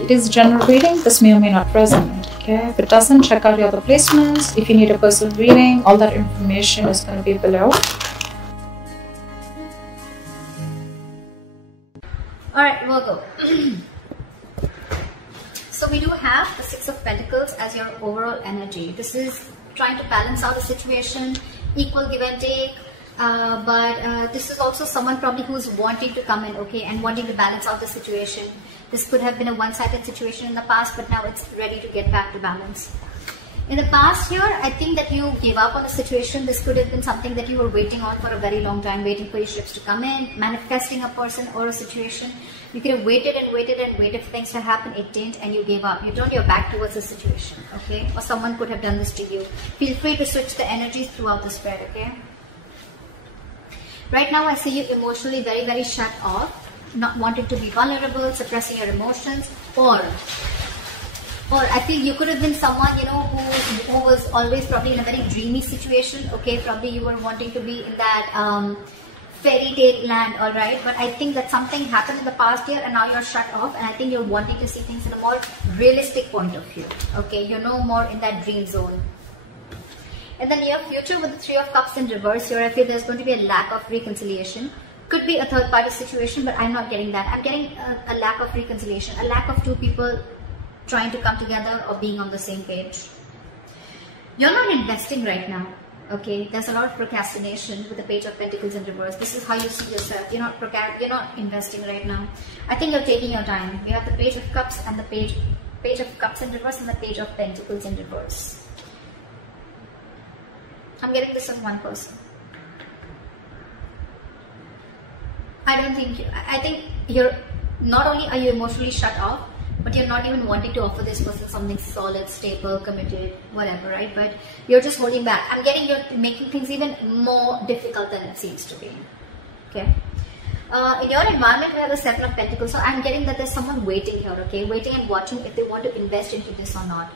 it is general reading. This may or may not resonate. Okay, if it doesn't, check out your other placements. If you need a personal reading, all that information is going to be below. Alright, Virgo. So we do have the Six of Pentacles as your overall energy. This is trying to balance out the situation, equal give and take. But this is also someone probably who's wanting to come in, okay, and wanting to balance out the situation. This could have been a one-sided situation in the past, but now it's ready to get back to balance. In the past year, I think that you gave up on the situation. This could have been something that you were waiting on for a very long time, waiting for your ships to come in, manifesting a person or a situation. You could have waited and waited and waited for things to happen. It didn't, and you gave up. You turned your back towards the situation, okay? Or someone could have done this to you. Feel free to switch the energies throughout the spread, okay? Right now, I see you emotionally very, very shut off, not wanting to be vulnerable, suppressing your emotions, or I feel you could have been someone, you know, who was always probably in a very dreamy situation, okay? Probably you were wanting to be in that fairy tale land, all right? But I think that something happened in the past year and now you're shut off, and I think you're wanting to see things in a more realistic point of view, okay? You're no more in that dream zone. In the near future, with the Three of Cups in reverse here, I feel there's going to be a lack of reconciliation. Could be a third party situation, but I'm not getting that. I'm getting a lack of reconciliation, a lack of two people trying to come together or being on the same page. You're not investing right now, okay? There's a lot of procrastination with the Page of Pentacles in reverse. This is how you see yourself. You're not investing right now. I think you're taking your time. You have the Page of Cups and the Page of Cups in reverse and the Page of Pentacles in reverse. I'm getting this on one person. I think you're, not only are you emotionally shut off, but you're not even wanting to offer this person something solid, stable, committed, whatever, right? But you're just holding back. I'm getting you're making things even more difficult than it seems to be, okay? In your environment, we have the Seven of Pentacles. So I'm getting that there's someone waiting here, okay? Waiting and watching if they want to invest into this or not.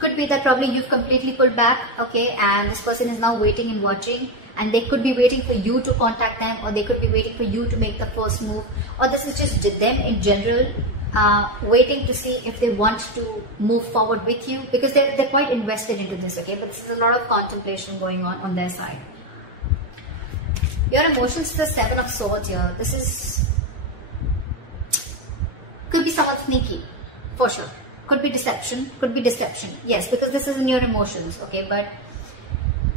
Could be that probably you've completely pulled back, okay? And this person is now waiting and watching. And they could be waiting for you to contact them, or they could be waiting for you to make the first move. Or this is just them in general, waiting to see if they want to move forward with you. Because they're quite invested into this, okay? But this is a lot of contemplation going on their side. Your emotions, the Seven of Swords here. This is, could be somewhat sneaky, for sure. Could be deception, yes, because this is in your emotions, okay? But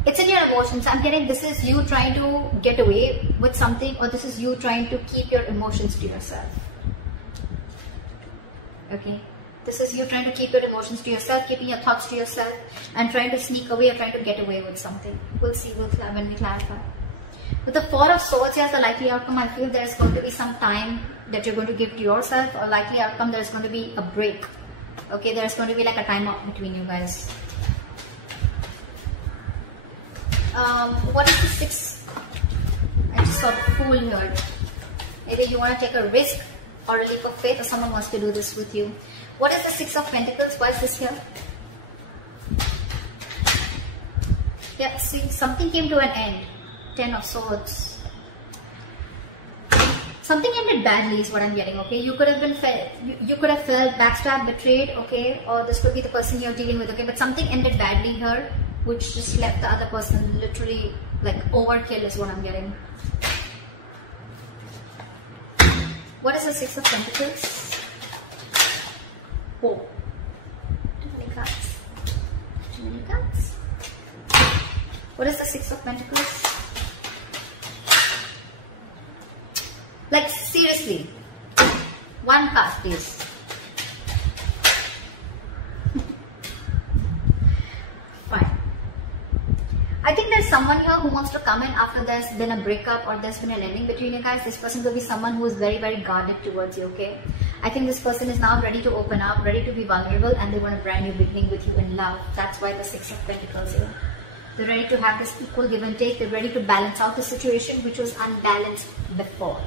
it's in your emotions. I'm getting this is you trying to get away with something, or this is you trying to keep your emotions to yourself, okay? This is you trying to keep your emotions to yourself, keeping your thoughts to yourself, and trying to sneak away or trying to get away with something. We'll see when we clarify. With the Four of Swords, as the likely outcome, I feel there's going to be some time that you're going to give to yourself, or likely outcome there's going to be a break. Okay, there's going to be like a time out between you guys. What is the Six? I just saw the Fool here. Maybe you want to take a risk or a leap of faith, or someone wants to do this with you. What is the Six of Pentacles? Why is this here? Yeah, see, something came to an end. Ten of Swords. Something ended badly is what I'm getting, okay? You could have been you could have felt backstabbed, betrayed, okay? Or this could be the person you're dealing with, okay? But something ended badly here, which just left the other person literally like overkill is what I'm getting. What is the Six of Pentacles? Oh, too many cards. Too many cards. What is the Six of Pentacles? Like seriously, one card please. Fine. I think there's someone here who wants to come in after there's been a breakup or there's been an ending between you guys. This person will be someone who is very, very guarded towards you, okay? I think this person is now ready to open up, ready to be vulnerable, and they want a brand new beginning with you in love. That's why the Six of Pentacles here. They're ready to have this equal give and take. They're ready to balance out the situation which was unbalanced before.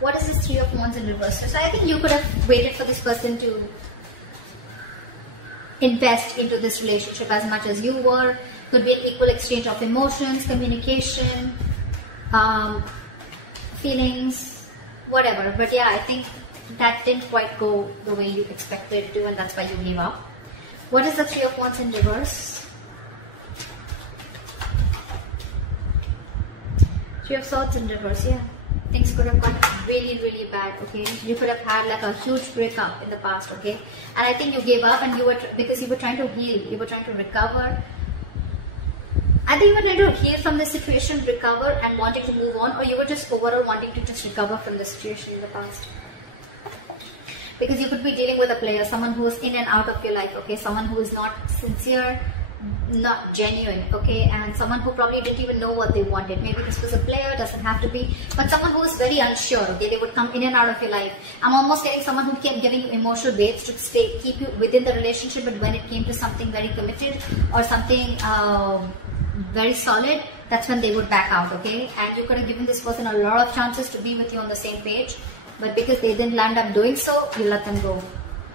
What is this Three of Wands in reverse? So I think you could have waited for this person to invest into this relationship as much as you were. Could be an equal exchange of emotions, communication. feelings, whatever. But yeah, I think that didn't quite go the way you expected it to, and that's why you gave up. What is the Three of Wands in reverse? Three of Swords in reverse, yeah. Things could have gone really, really bad, okay? You could have had like a huge breakup in the past, okay? And I think you gave up, and you were, because you were trying to heal, you were trying to recover. I think you were trying to heal from the situation, recover, and wanting to move on, or you were just overall wanting to just recover from the situation in the past. Because you could be dealing with a player, someone who is in and out of your life, okay? Someone who is not sincere, not genuine, okay? And someone who probably didn't even know what they wanted. Maybe this was a player, doesn't have to be, but someone who is very unsure, okay? They would come in and out of your life. I'm almost getting someone who kept giving you emotional baits to keep you within the relationship, but when it came to something very committed or something very solid, that's when they would back out, okay? And you could have given this person a lot of chances to be with you on the same page, but because they didn't land up doing so, you let them go.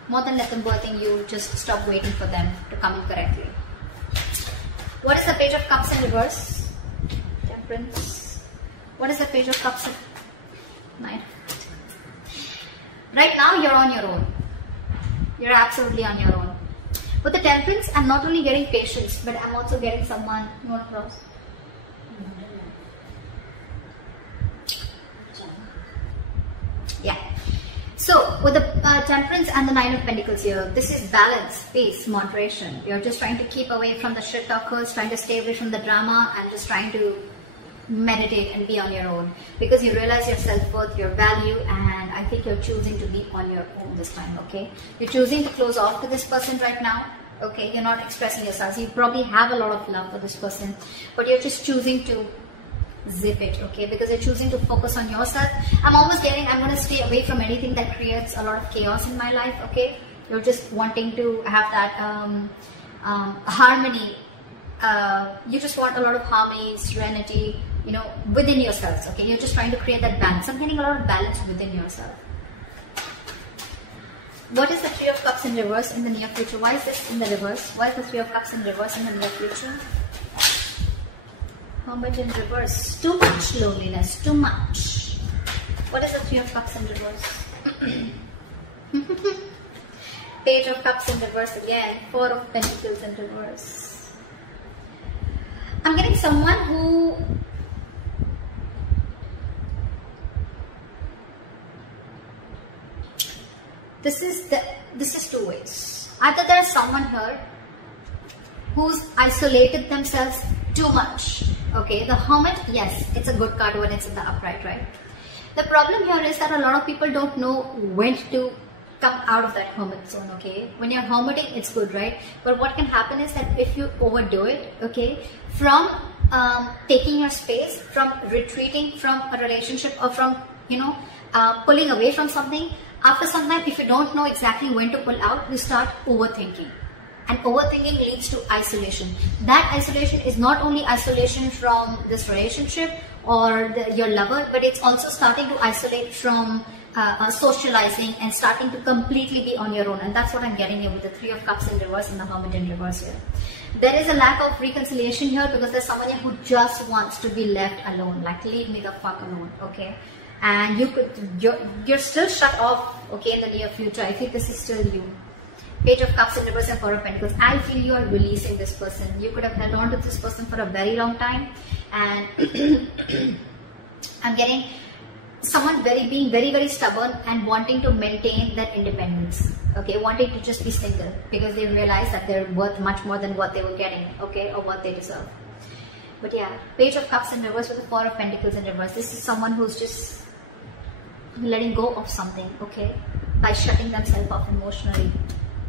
More than let them go, I think you just stop waiting for them to come in correctly. What is the Page of Cups in reverse? Temperance. What is the Page of Cups in... Nine. Right now, you're on your own. You're absolutely on your own. With the Temperance, I'm not only getting patience, but I'm also getting someone... You want to cross? Yeah. So, with the Temperance and the Nine of Pentacles here, this is balance, peace, moderation. You're just trying to keep away from the shit talkers, trying to stay away from the drama, and just trying to meditate and be on your own. Because you realize your self-worth, your value, and I think you're choosing to be on your own this time, okay? You're choosing to close off to this person right now, okay? You're not expressing yourself. You probably have a lot of love for this person, but you're just choosing to zip it, okay? Because you're choosing to focus on yourself. I'm almost getting, I'm going to stay away from anything that creates a lot of chaos in my life, okay? You're just wanting to have that harmony. You just want a lot of harmony, serenity, you know, within yourselves, okay? You're just trying to create that balance. I'm getting a lot of balance within yourself. What is the Three of Cups in reverse in the near future? Why is this in the reverse? Why is the Three of Cups in reverse in the near future? Hermit in reverse. Too much loneliness. Too much. What is the Three of Cups in reverse? Page of Cups in reverse again. Four of Pentacles in reverse. I'm getting someone who... This is two ways. Either there's someone here who's isolated themselves too much. Okay, the Hermit, yes, it's a good card when it's in the upright, right? The problem here is that a lot of people don't know when to come out of that Hermit zone, okay? When you're hermiting, it's good, right? But what can happen is that if you overdo it, okay, from taking your space, from retreating from a relationship, or from, you know, pulling away from something, after some time, if you don't know exactly when to pull out, you start overthinking. And overthinking leads to isolation. That isolation is not only isolation from this relationship or your lover, but it's also starting to isolate from socializing and starting to completely be on your own. And that's what I'm getting here with the Three of Cups in reverse and the Hermit in reverse here. There is a lack of reconciliation here because there's someone here who just wants to be left alone. Like, leave me the fuck alone, okay? And you're still shut off, okay, in the near future. I think this is still you. Page of Cups in reverse and Four of Pentacles. I feel you are releasing this person. You could have held on to this person for a very long time, and I'm getting someone being very stubborn and wanting to maintain their independence. Okay, wanting to just be single because they realize that they're worth much more than what they were getting, okay, or what they deserve. But yeah, Page of Cups in reverse with the Four of Pentacles in reverse. This is someone who's just letting go of something, okay, by shutting themselves off emotionally.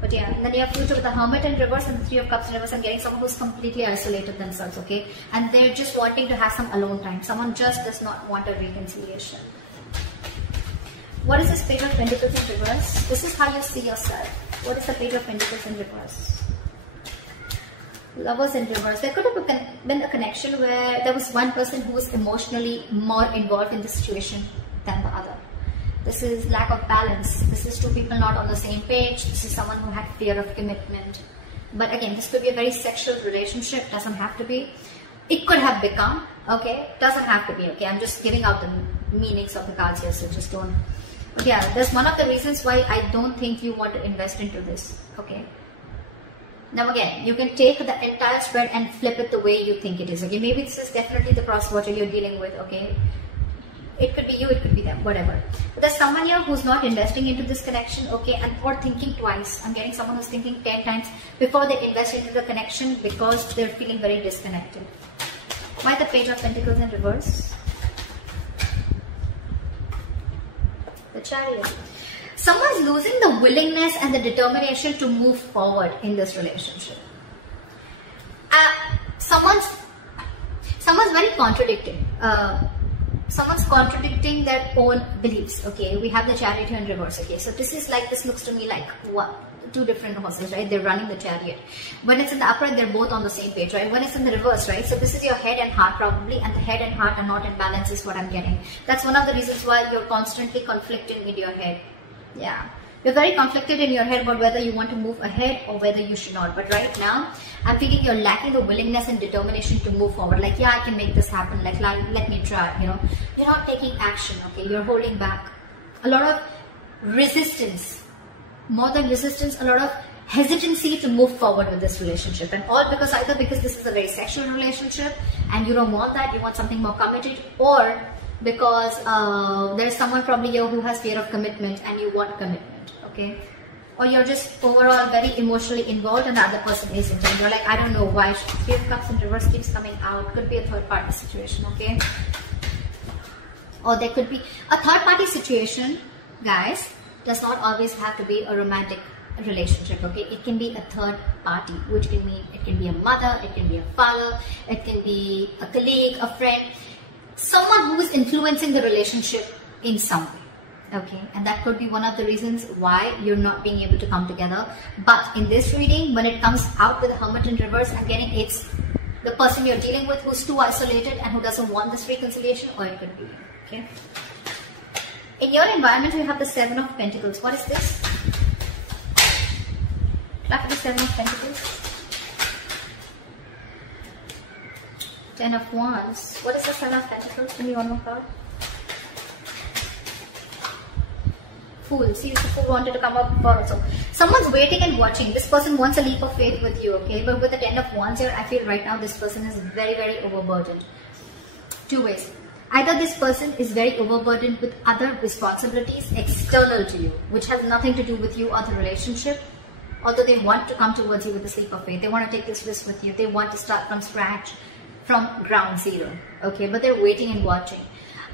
But yeah, in the near future with the Hermit in reverse and the Three of Cups in reverse, I'm getting someone who's completely isolated themselves, okay? And they're just wanting to have some alone time. Someone just does not want a reconciliation. What is this Page of Pentacles in reverse? This is how you see yourself. What is the Page of Pentacles in reverse? Lovers in reverse. There could have been a connection where there was one person who was emotionally more involved in the situation than the other. This is lack of balance. This is two people not on the same page. This is someone who had fear of commitment. But again, this could be a very sexual relationship. Doesn't have to be. it could have become, okay? Doesn't have to be, okay? I'm just giving out the meanings of the cards here, so just don't. But yeah, that's one of the reasons why I don't think you want to invest into this, okay? Now again, you can take the entire spread and flip it the way you think it is, okay? Maybe this is definitely the cross watcher you're dealing with, okay? It could be you, it could be them, whatever. But there's someone here who's not investing into this connection, okay, and or thinking twice. I'm getting someone who's thinking 10 times before they invest into the connection because they're feeling very disconnected. Why the Page of Pentacles in reverse? The Chariot. Someone's losing the willingness and the determination to move forward in this relationship. Someone's very contradicting. Someone's contradicting their own beliefs, okay? We have the Chariot here in reverse, okay? So this is like, this looks to me like what? Two different horses, right? They're running the chariot. When it's in the upright, they're both on the same page, right? When it's in the reverse, right? So this is your head and heart probably, and the head and heart are not in balance is what I'm getting. That's one of the reasons why you're constantly conflicting in your head. Yeah. You're very conflicted in your head about whether you want to move ahead or whether you should not. But right now, I'm feeling you're lacking the willingness and determination to move forward. Like, yeah, I can make this happen. Like let me try, you know. You're not taking action, okay? You're holding back. A lot of resistance. More than resistance, a lot of hesitancy to move forward with this relationship. And all because either because this is a very sexual relationship and you don't want that, you want something more committed, or because there's someone probably here who has fear of commitment and you want commitment, okay? Or you're just overall very emotionally involved and the other person isn't. And you're like, I don't know why. Three of Cups in reverse keeps coming out. Could be a third party situation, okay? Or there could be a third party situation, guys. Does not always have to be a romantic relationship, okay? It can be a third party, which can mean it can be a mother, it can be a father, it can be a colleague, a friend, someone who is influencing the relationship in some way, okay? And that could be one of the reasons why you're not being able to come together. But in this reading, when it comes out with the Hermit in reverse, I'm getting it's the person you're dealing with who's too isolated and who doesn't want this reconciliation, or it could be you, okay? In your environment, you have the Seven of Pentacles. What is this? Clap for the Seven of Pentacles. Ten of Wands. What is the Seven of Pentacles? Give me one more card. Fool. See, the Fool wanted to come up before also. Someone's waiting and watching. This person wants a leap of faith with you, okay? But with the Ten of Wands here, I feel right now this person is very, very overburdened. Two ways. Either this person is very overburdened with other responsibilities external to you, which has nothing to do with you or the relationship, although they want to come towards you with a leap of faith. They want to take this risk with you. They want to start from scratch, from ground zero, okay? But they're waiting and watching.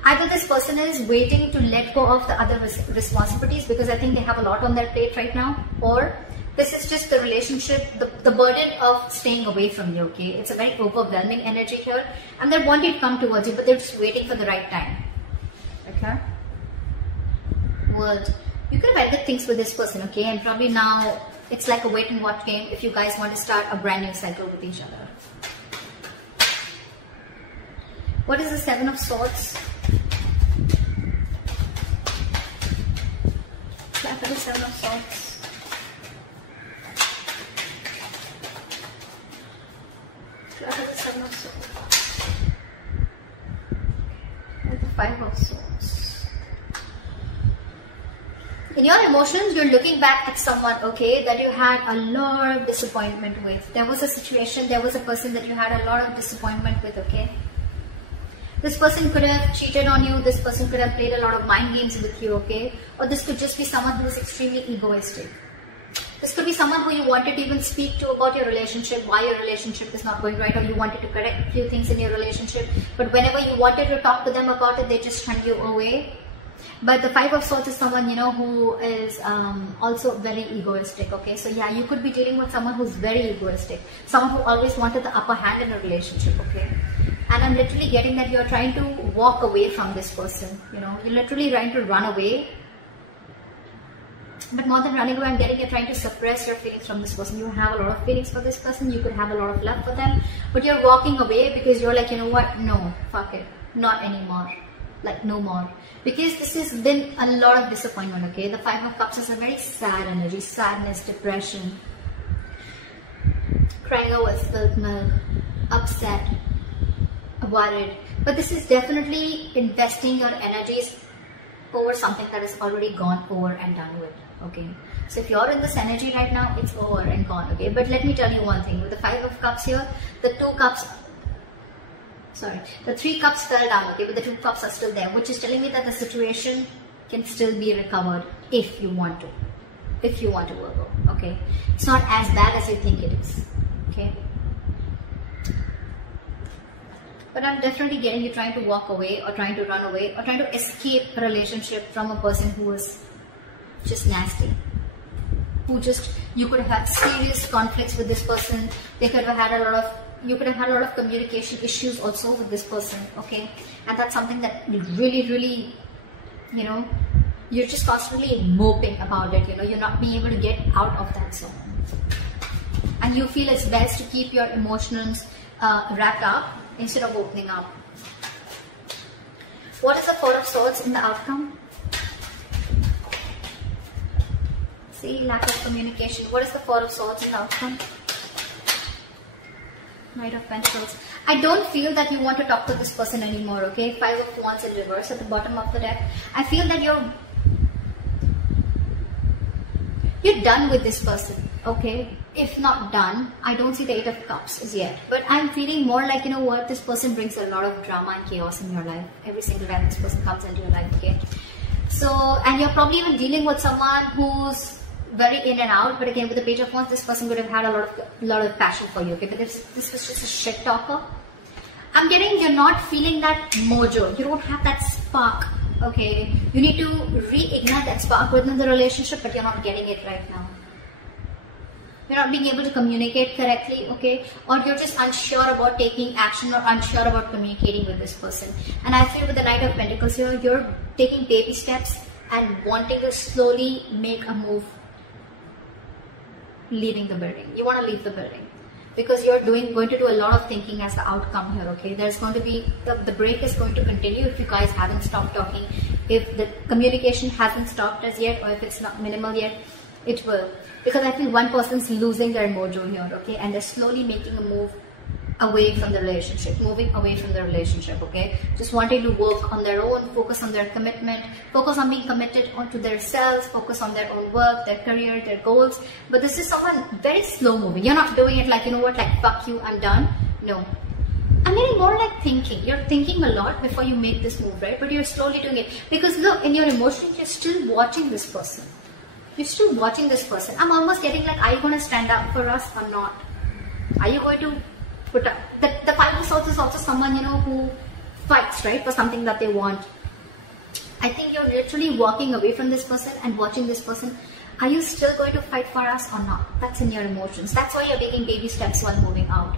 Either this person is waiting to let go of the other responsibilities because I think they have a lot on their plate right now, or this is just the relationship, the burden of staying away from you, okay? It's a very overwhelming energy here, and they're wanting to come towards you, but they're just waiting for the right time, okay? World. You could have ended things with this person, okay? And probably now it's like a wait and watch game if you guys want to start a brand new cycle with each other. What is the Seven of Swords? Clap for the Seven of Swords. And the Five of Swords. In your emotions, you're looking back at someone, okay, that you had a lot of disappointment with. There was a situation, there was a person that you had a lot of disappointment with, okay? This person could have cheated on you, this person could have played a lot of mind games with you, okay? Or this could just be someone who is extremely egoistic. This could be someone who you wanted to even speak to about your relationship, why your relationship is not going right, or you wanted to correct a few things in your relationship. But whenever you wanted to talk to them about it, they just turned you away. But the Five of Swords is someone, you know, who is also very egoistic, okay? So yeah, you could be dealing with someone who's very egoistic. Someone who always wanted the upper hand in a relationship, okay? And I'm literally getting that you're trying to walk away from this person, you know? You're literally trying to run away. But more than running away, I'm getting you're trying to suppress your feelings from this person. You have a lot of feelings for this person. You could have a lot of love for them. But you're walking away because you're like, you know what? No, fuck it. Not anymore. Like, no more. Because this has been a lot of disappointment, okay? The Five of Cups is a very sad energy. Sadness, depression. Crying over spilled milk. Upset. worried. But this is definitely investing your energies over something that is already gone over and done with. Okay, so if you're in this energy right now, it's over and gone. Okay, but let me tell you one thing. With the 5 of Cups here, the 2 cups, sorry, the 3 cups fell down. Okay, but the 2 cups are still there, which is telling me that the situation can still be recovered if you want to. If you want to, Virgo. Okay, it's not as bad as you think it is. Okay, but I'm definitely getting you trying to walk away, or trying to run away, or trying to escape a relationship from a person who is just nasty. Who just, you could have had serious conflicts with this person. They could have had a lot of, you could have had a lot of communication issues also with this person. Okay, and that's something that really, you know, you're just constantly moping about it. You know, you're not being able to get out of that zone, and you feel it's best to keep your emotions wrapped up instead of opening up. What is the 4 of Swords in the outcome? See, lack of communication. What is the 4 of Swords in the outcome? Knight of Pentacles. I don't feel that you want to talk to this person anymore. Okay, 5 of Wands in reverse at the bottom of the deck. I feel that you're done with this person. Okay, if not done, I don't see the 8 of Cups as yet, but I'm feeling more like, you know what, this person brings a lot of drama and chaos in your life every single time this person comes into your life. Okay, so, and you're probably even dealing with someone who's very in and out, but again, with the Page of Wands, this person would have had a lot of passion for you. Okay, but this was just a shit talker. I'm getting, you're not feeling that mojo, you don't have that spark. Okay, you need to reignite that spark within the relationship, but you're not getting it right now. You're not being able to communicate correctly, okay, or you're just unsure about taking action, or unsure about communicating with this person. And I feel with the Knight of Pentacles here, you're taking baby steps and wanting to slowly make a move, leaving the building. You want to leave the building because you're going to do a lot of thinking as the outcome here. Okay, there's going to be the break is going to continue if you guys haven't stopped talking. If the communication hasn't stopped as yet, or if it's not minimal yet, it will. Because I feel one person's losing their mojo here, okay, and they're slowly making a move away from the relationship, moving away from the relationship, okay, just wanting to work on their own, focus on their commitment, focus on being committed onto themselves, focus on their own work, their career, their goals. But this is someone very slow moving. You're not doing it like, you know what, like fuck you, I'm done. No, I'm getting more like thinking. You're thinking a lot before you make this move, right? But you're slowly doing it because look, in your emotions, you're still watching this person. You're still watching this person. I'm almost getting like, are you going to stand up for us or not? Are you going to put up? The 5 of Swords is also someone, you know, who fights, right, for something that they want. I think you're literally walking away from this person and watching this person. Are you still going to fight for us or not? That's in your emotions. That's why you're taking baby steps while moving out.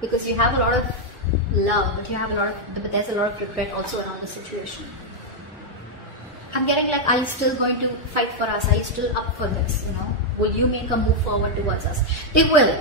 Because you have a lot of love, but you have a lot of, but there's a lot of regret also around the situation. I'm getting like, are you still going to fight for us? Are you still up for this? You know, will you make a move forward towards us? They will,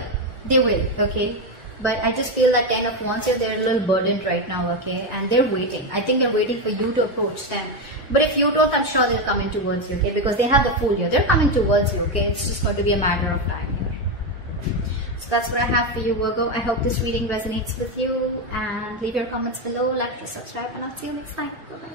okay. But I just feel that 10 of Wands here, they're a little burdened right now, okay, and they're waiting. I think they're waiting for you to approach them. But if you don't, I'm sure they'll come in towards you, okay, because they have the Fool here. They're coming towards you, okay. It's just going to be a matter of time here. So that's what I have for you, Virgo. I hope this reading resonates with you, and leave your comments below, like, subscribe, and I'll see you next time. Bye-bye.